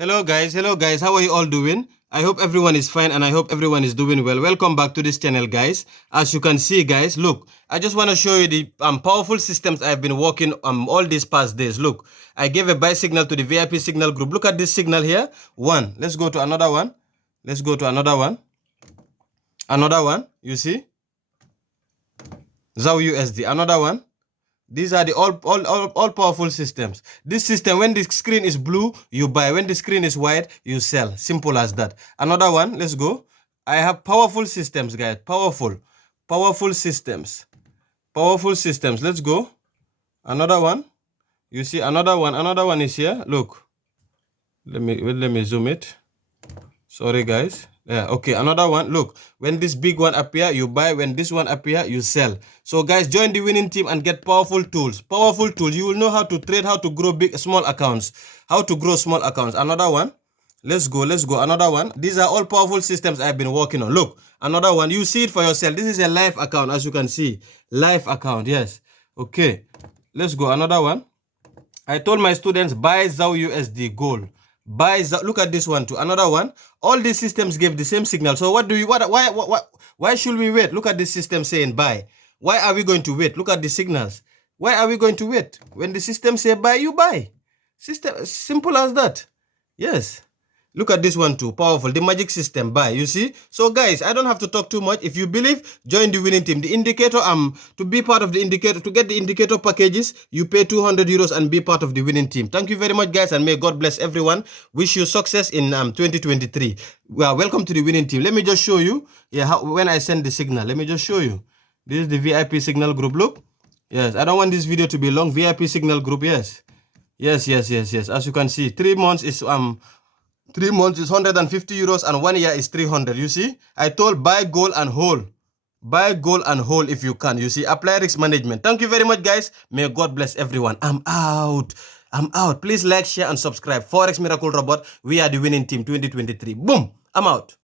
Hello guys, how are you all doing? I hope everyone is fine and I hope everyone is doing well. Welcome back to this channel, guys. As you can see, guys, look, I just want to show you the powerful systems I've been working all these past days. Look, I gave a buy signal to the VIP signal group. Look at this signal here. One. Let's go to another one. Let's go to another one. Another one. You see? ZAW USD. Another one. These are the all powerful systems. This system, when the screen is blue, you buy. When the screen is white, you sell. Simple as that. Another one, let's go. I have powerful systems, guys. Powerful systems. Powerful systems. Let's go. Another one. You see another one. Another one is here. Look. Let me zoom it. Sorry, guys. Yeah, okay, another one. Look, when this big one appear, you buy. When this one appear, you sell. So guys, join the winning team and get powerful tools. Powerful tools. You will know how to trade, how to grow small accounts. How to grow small accounts. Another one. Let's go. Another one. These are all powerful systems I've been working on. Look, another one. You see it for yourself. This is a live account, as you can see. Live account, yes. Okay, let's go. Another one. I told my students, buy ZAW USD gold. Look at this one too. Another one. All these systems give the same signal. So why should we wait? Look at this system saying buy. Why are we going to wait? Look at the signals. Why are we going to wait? When the system say buy, you buy. System, simple as that. Yes. Look at this one too. Powerful. The magic system buy. You see? So guys, I don't have to talk too much. If you believe, join the winning team. The indicator, to be part of the indicator, to get the indicator packages, you pay 200 euros and be part of the winning team. Thank you very much, guys, and may God bless everyone. Wish you success in 2023. Well, welcome to the winning team. Let me just show you. Yeah, when I send the signal, let me just show you. This is the VIP signal group. Look. Yes, I don't want this video to be long. VIP signal group. Yes. Yes. As you can see, 3 months is 3 months is 150 euros and 1 year is 300. You see, I told buy gold and hold. Buy gold and hold if you can. You see, apply risk management. Thank you very much, guys. May God bless everyone. I'm out. Please like, share, and subscribe. Forex Miracle Robot. We are the winning team 2023. Boom. I'm out.